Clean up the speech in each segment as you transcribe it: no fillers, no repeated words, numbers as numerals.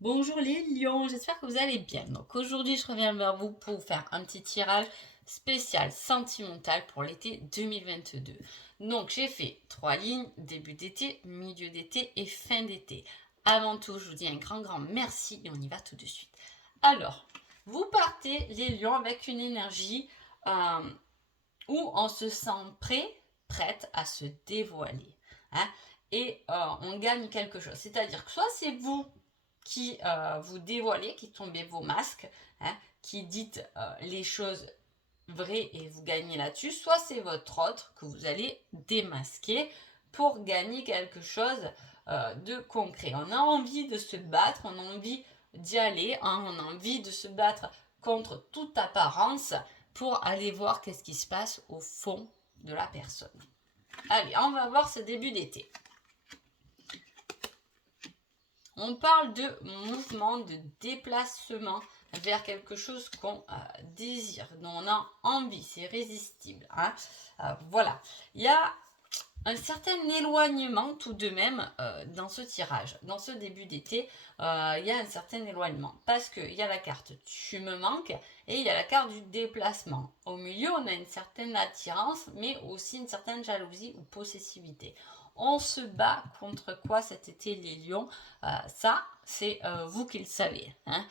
Bonjour les lions, j'espère que vous allez bien. Donc aujourd'hui, je reviens vers vous pour vous faire un petit tirage spécial sentimental pour l'été 2022. Donc j'ai fait 3 lignes, début d'été, milieu d'été et fin d'été. Avant tout, je vous dis un grand merci et on y va tout de suite. Alors, vous partez les lions avec une énergie où on se sent prête à se dévoiler. Hein, et on gagne quelque chose. C'est-à-dire que soit c'est vous qui vous dévoilez, qui tombez vos masques, hein, qui dites les choses vraies et vous gagnez là-dessus, soit c'est votre autre que vous allez démasquer pour gagner quelque chose de concret. On a envie de se battre, on a envie d'y aller, hein, on a envie de se battre contre toute apparence pour aller voir qu'est-ce qui se passe au fond de la personne. Allez, on va voir ce début d'été. On parle de mouvement, de déplacement vers quelque chose qu'on désire, dont on a envie, c'est irrésistible. Hein. Voilà, il y a un certain éloignement tout de même dans ce tirage. Dans ce début d'été, il y a un certain éloignement parce qu'il y a la carte tu me manques et il y a la carte du déplacement. Au milieu, on a une certaine attirance, mais aussi une certaine jalousie ou possessivité. On se bat contre quoi cet été les lions? Ça, c'est vous qui le savez. Hein.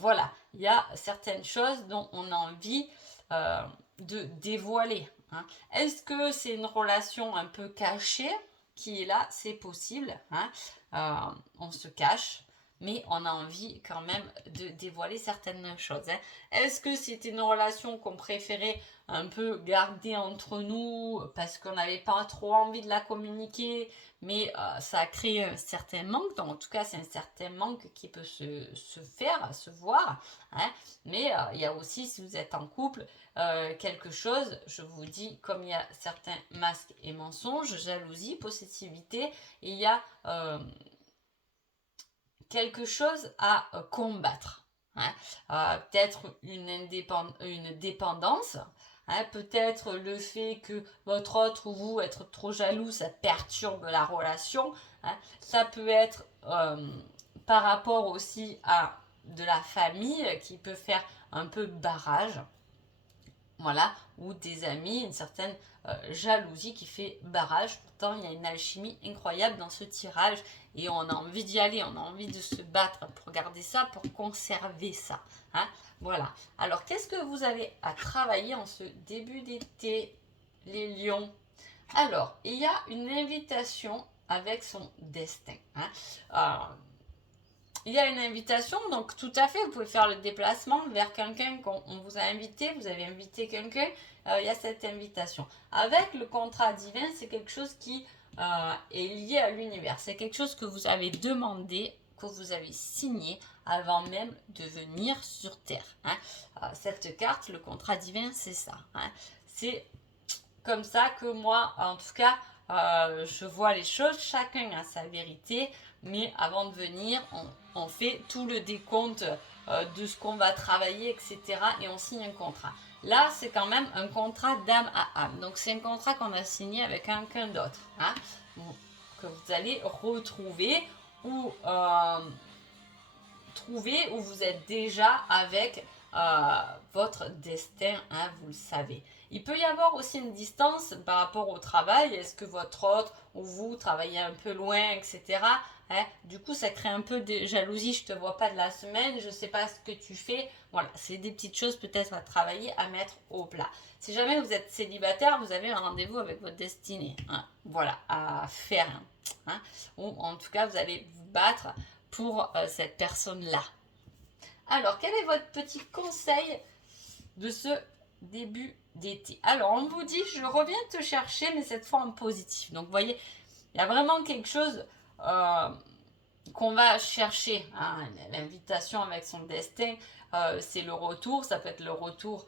Voilà, il y a certaines choses dont on a envie de dévoiler. Hein. Est-ce que c'est une relation un peu cachée qui est là? C'est possible. Hein. On se cache, mais on a envie quand même de dévoiler certaines choses. Hein. Est-ce que c'était une relation qu'on préférait un peu garder entre nous parce qu'on n'avait pas trop envie de la communiquer, mais ça a créé un certain manque. Donc, en tout cas, c'est un certain manque qui peut se faire, se voir. Hein. Mais il y a aussi, si vous êtes en couple, quelque chose, je vous dis, comme il y a certains masques et mensonges, jalousie, possessivité, il y a quelque chose à combattre. Hein. Peut-être une dépendance, hein, peut-être le fait que votre autre ou vous être trop jaloux, ça perturbe la relation. Hein. Ça peut être par rapport aussi à de la famille qui peut faire un peu barrage. Voilà, ou des amis, une certaine jalousie qui fait barrage. Pourtant, il y a une alchimie incroyable dans ce tirage et on a envie d'y aller, on a envie de se battre pour garder ça, pour conserver ça. Hein. Voilà. Alors, qu'est-ce que vous avez à travailler en ce début d'été, les lions? Alors, il y a une invitation avec son destin. Hein. Il y a une invitation, donc tout à fait, vous pouvez faire le déplacement vers quelqu'un qu'on vous a invité, vous avez invité quelqu'un, il y a cette invitation. Avec le contrat divin, c'est quelque chose qui est lié à l'univers. C'est quelque chose que vous avez demandé, que vous avez signé avant même de venir sur Terre. Hein. Cette carte, le contrat divin, c'est ça. Hein. C'est comme ça que moi, en tout cas, je vois les choses. Chacun a sa vérité, mais avant de venir, on fait tout le décompte de ce qu'on va travailler, etc. Et on signe un contrat. Là, c'est quand même un contrat d'âme à âme. Donc, c'est un contrat qu'on a signé avec quelqu'un d'autre, hein, que vous allez retrouver ou trouver où vous êtes déjà avec votre destin, hein, vous le savez. Il peut y avoir aussi une distance par rapport au travail. Est-ce que votre autre ou vous travaillez un peu loin, etc. Hein, du coup, ça crée un peu de jalousie. Je te vois pas de la semaine, je sais pas ce que tu fais. Voilà, c'est des petites choses peut-être à travailler, à mettre au plat. Si jamais vous êtes célibataire, vous avez un rendez-vous avec votre destinée. Hein, voilà, à faire. Hein, ou en tout cas, vous allez vous battre pour cette personne-là. Alors, quel est votre petit conseil de ce début d'été? Alors, on vous dit, je reviens te chercher, mais cette fois en positif. Donc, vous voyez, il y a vraiment quelque chose qu'on va chercher. Hein. L'invitation avec son destin, c'est le retour. Ça peut être le retour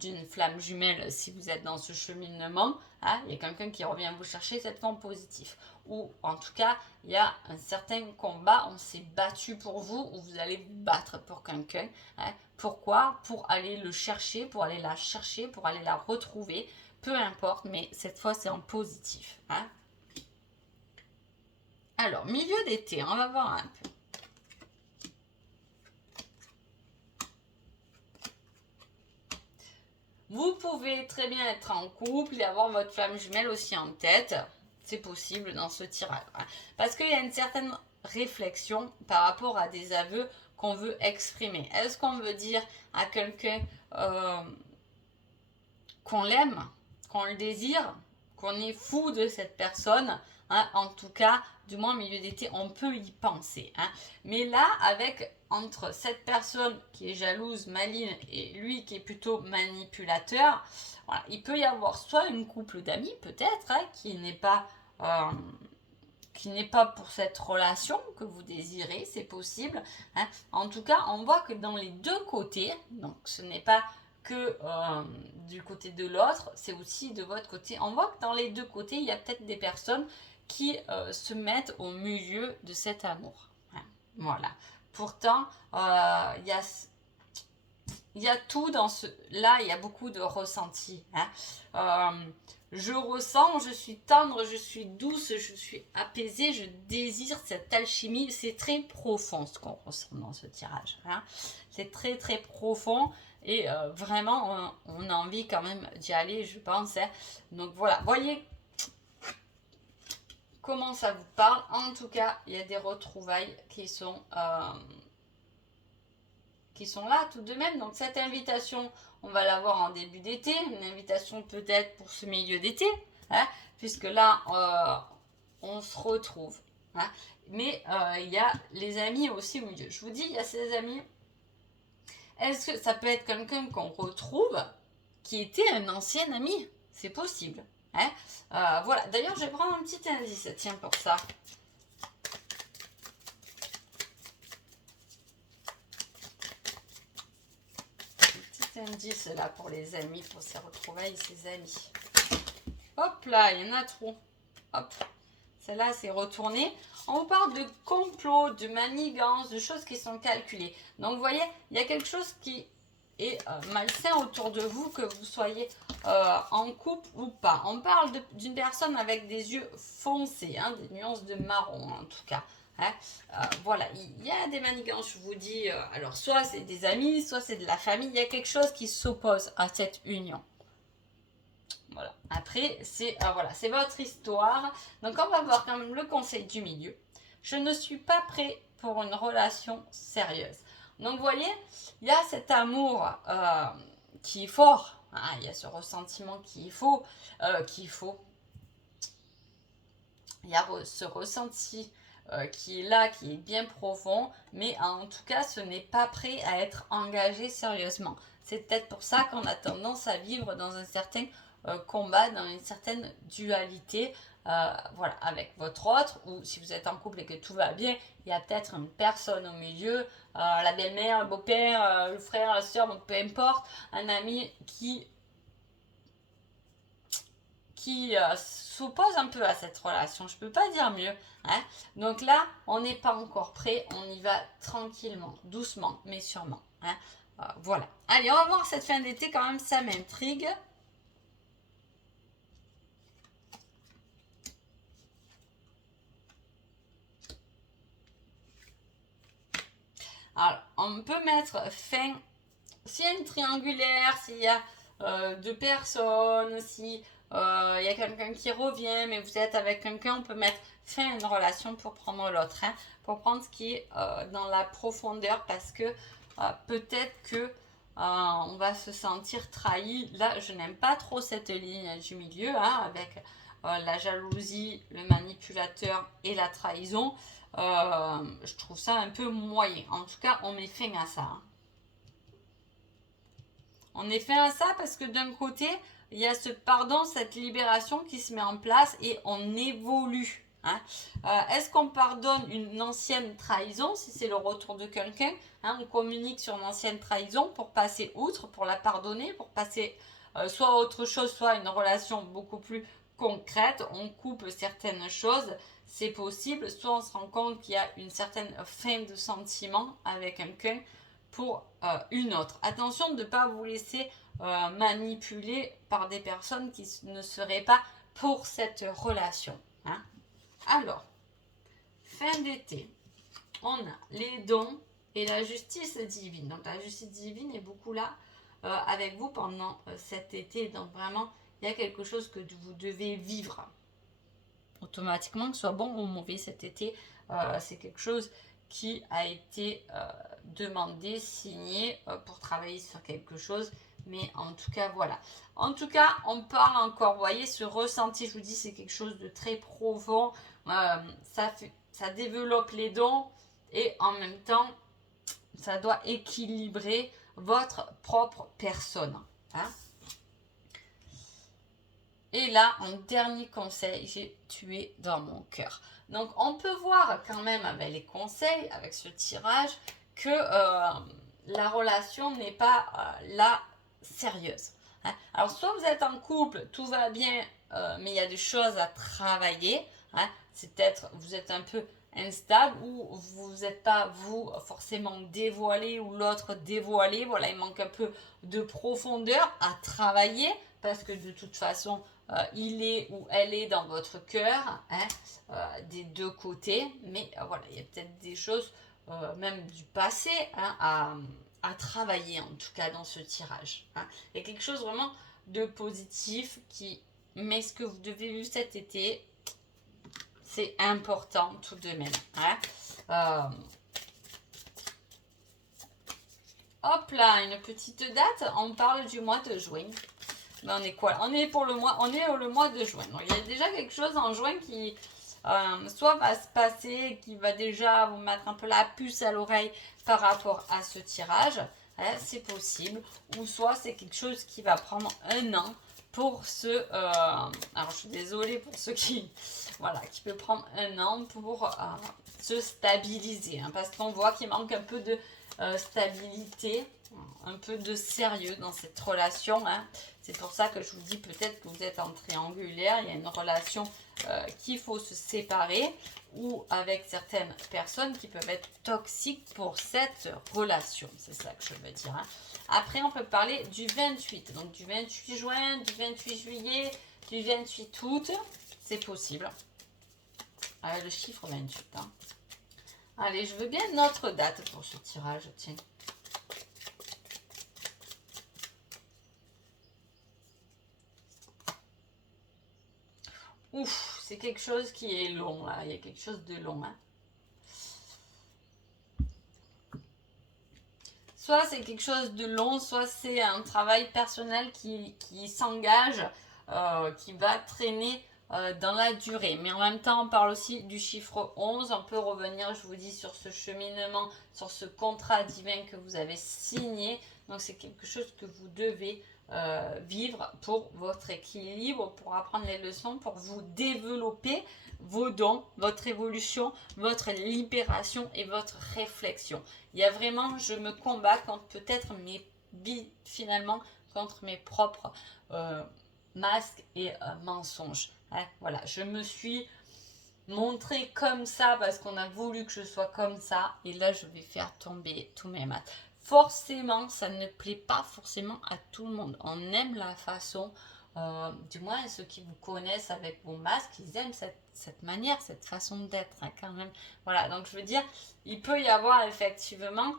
d'une flamme jumelle si vous êtes dans ce cheminement. Hein. Il y a quelqu'un qui revient vous chercher cette fois en positif. Ou en tout cas, il y a un certain combat, on s'est battu pour vous, ou vous allez vous battre pour quelqu'un. Hein. Pourquoi? Pour aller le chercher, pour aller la chercher, pour aller la retrouver. Peu importe, mais cette fois c'est en positif. Hein. Alors, milieu d'été, on va voir un peu. Vous pouvez très bien être en couple et avoir votre flamme jumelle aussi en tête. C'est possible dans ce tirage. Parce qu'il y a une certaine réflexion par rapport à des aveux qu'on veut exprimer. Est-ce qu'on veut dire à quelqu'un qu'on l'aime, qu'on le désire, qu'on est fou de cette personne, hein? En tout cas, du moins au milieu d'été, on peut y penser. Hein? Mais là, avec entre cette personne qui est jalouse, maligne, et lui qui est plutôt manipulateur, voilà, il peut y avoir soit une couple d'amis, peut-être, hein, qui n'est pas pour cette relation que vous désirez, c'est possible. Hein. En tout cas, on voit que dans les deux côtés, donc ce n'est pas que du côté de l'autre, c'est aussi de votre côté. On voit que dans les deux côtés, il y a peut-être des personnes qui se mettent au milieu de cet amour. Hein. Voilà. Pourtant, il y a tout dans ce... Là, il y a beaucoup de ressenti. Hein. Je ressens, je suis tendre, je suis douce, je suis apaisée, je désire cette alchimie. C'est très profond ce qu'on ressent dans ce tirage. Hein. C'est très très profond et vraiment on a envie quand même d'y aller, je pense. Hein. Donc voilà, voyez comment ça vous parle. En tout cas, il y a des retrouvailles qui sont là tout de même. Donc cette invitation, on va l'avoir en début d'été, une invitation peut-être pour ce milieu d'été, hein, puisque là, on se retrouve. Hein. Mais il y a les amis aussi au milieu. Je vous dis, il y a ces amis. Est-ce que ça peut être quelqu'un qu'on retrouve qui était un ancien ami? C'est possible. Hein. Voilà. D'ailleurs, je vais prendre un petit indice, tiens, pour ça. Indice là pour les amis, pour ces retrouvailles, ses amis. Hop là, il y en a trop. Hop, celle-là c'est retourné. On vous parle de complot, de manigance, de choses qui sont calculées. Donc vous voyez, il y a quelque chose qui est malsain autour de vous, que vous soyez en couple ou pas. On parle d'une personne avec des yeux foncés, hein, des nuances de marron en tout cas. Hein. Voilà, il y a des manigances, je vous dis, alors soit c'est des amis, soit c'est de la famille, il y a quelque chose qui s'oppose à cette union. Voilà, après, c'est voilà, c'est votre histoire. Donc on va voir quand même le conseil du milieu. Je ne suis pas prêt pour une relation sérieuse. Donc vous voyez, il y a cet amour qui est fort, hein, il y a ce ressentiment qui est faux, il y a ce ressenti qui est là, qui est bien profond, mais en tout cas, ce n'est pas prêt à être engagé sérieusement. C'est peut-être pour ça qu'on a tendance à vivre dans un certain combat, dans une certaine dualité, voilà, avec votre autre, ou si vous êtes en couple et que tout va bien, il y a peut-être une personne au milieu, la belle-mère, le beau-père, le frère, la soeur, peu importe, un ami qui s'oppose un peu à cette relation. Je peux pas dire mieux. Hein. Donc là, on n'est pas encore prêt. On y va tranquillement, doucement, mais sûrement. Hein. Voilà. Allez, on va voir cette fin d'été quand même. Ça m'intrigue. Alors, on peut mettre fin. S'il y a une triangulaire, s'il y a deux personnes, si il y a quelqu'un qui revient, mais vous êtes avec quelqu'un, on peut mettre fin à une relation pour prendre l'autre, hein, pour prendre ce qui est dans la profondeur, parce que peut-être que on va se sentir trahi. Là, je n'aime pas trop cette ligne du milieu, hein, avec la jalousie, le manipulateur et la trahison. Je trouve ça un peu moyen. En tout cas, on met fin à ça. Hein. On met fin à ça parce que d'un côté, il y a ce pardon, cette libération qui se met en place et on évolue. Hein. Est-ce qu'on pardonne une ancienne trahison si c'est le retour de quelqu'un, hein, on communique sur une ancienne trahison pour passer outre, pour la pardonner, pour passer soit à autre chose, soit à une relation beaucoup plus concrète, on coupe certaines choses, c'est possible, soit on se rend compte qu'il y a une certaine fin de sentiment avec quelqu'un pour une autre. Attention de ne pas vous laisser manipuler par des personnes qui ne seraient pas pour cette relation. Hein. Alors, fin d'été, on a les dons et la justice divine. Donc la justice divine est beaucoup là. avec vous pendant cet été. Donc vraiment, il y a quelque chose que vous devez vivre automatiquement, que ce soit bon ou mauvais cet été. C'est quelque chose qui a été demandé, signé pour travailler sur quelque chose. Mais en tout cas, voilà. En tout cas, on parle encore, vous voyez, ce ressenti, je vous dis, c'est quelque chose de très profond. Ça développe les dons et en même temps, ça doit équilibrer votre propre personne. Hein. Et là, en dernier conseil, j'ai tué dans mon cœur. Donc, on peut voir quand même avec les conseils, avec ce tirage, que la relation n'est pas là sérieuse. Hein. Alors, soit vous êtes en couple, tout va bien, mais il y a des choses à travailler. Hein. C'est peut-être, vous êtes un peu instable ou vous n'êtes pas, vous, forcément dévoilé ou l'autre dévoilé. Voilà, il manque un peu de profondeur à travailler parce que de toute façon, il est ou elle est dans votre cœur, hein, des deux côtés. Mais voilà, il y a peut-être des choses, même du passé, hein, à travailler en tout cas dans ce tirage. Hein. Il y a quelque chose vraiment de positif mais ce que vous devez vivre cet été, c'est important tout de même. Hein. Hop là, une petite date. On parle du mois de juin. Mais on est quoi? On est pour le mois de juin. Donc il y a déjà quelque chose en juin qui soit va se passer, qui va déjà vous mettre un peu la puce à l'oreille par rapport à ce tirage. Hein, c'est possible. Ou soit c'est quelque chose qui va prendre un an pour alors je suis désolée pour ceux qui peut prendre un an pour se stabiliser. Hein, parce qu'on voit qu'il manque un peu de stabilité, un peu de sérieux dans cette relation. Hein. C'est pour ça que je vous dis peut-être que vous êtes en triangulaire, il y a une relation qu'il faut se séparer ou avec certaines personnes qui peuvent être toxiques pour cette relation. C'est ça que je veux dire. Hein. Après, on peut parler du 28. Donc du 28 juin, du 28 juillet, du 28 août. C'est possible. Le chiffre 28. Hein. Allez, je veux bien une autre date pour ce tirage. Tiens. Ouf, c'est quelque chose qui est long, là. Il y a quelque chose de long, hein. Soit c'est quelque chose de long, soit c'est un travail personnel qui s'engage, qui va traîner dans la durée. Mais en même temps, on parle aussi du chiffre 11. On peut revenir, je vous dis, sur ce cheminement, sur ce contrat divin que vous avez signé. Donc, c'est quelque chose que vous devez vivre pour votre équilibre, pour apprendre les leçons, pour vous développer vos dons, votre évolution, votre libération et votre réflexion. Il y a vraiment, je me combats contre peut-être finalement contre mes propres masques et mensonges. Hein, voilà, je me suis montrée comme ça parce qu'on a voulu que je sois comme ça et là je vais faire tomber tous mes masques. Forcément, ça ne plaît pas forcément à tout le monde. On aime la façon, du moins ceux qui vous connaissent avec vos masques, ils aiment cette manière, cette façon d'être hein, quand même. Voilà, donc je veux dire, il peut y avoir effectivement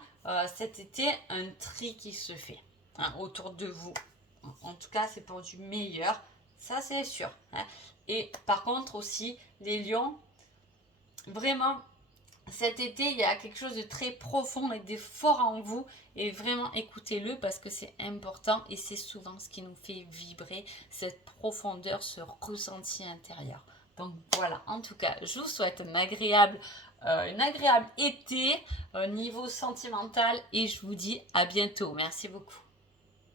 cet été un tri qui se fait hein, autour de vous. En tout cas, c'est pour du meilleur, ça c'est sûr. Hein. Et par contre aussi, les lions, vraiment, cet été, il y a quelque chose de très profond et de fort en vous. Et vraiment, écoutez-le parce que c'est important et c'est souvent ce qui nous fait vibrer, cette profondeur, ce ressenti intérieur. Donc voilà, en tout cas, je vous souhaite un agréable été niveau sentimental et je vous dis à bientôt. Merci beaucoup.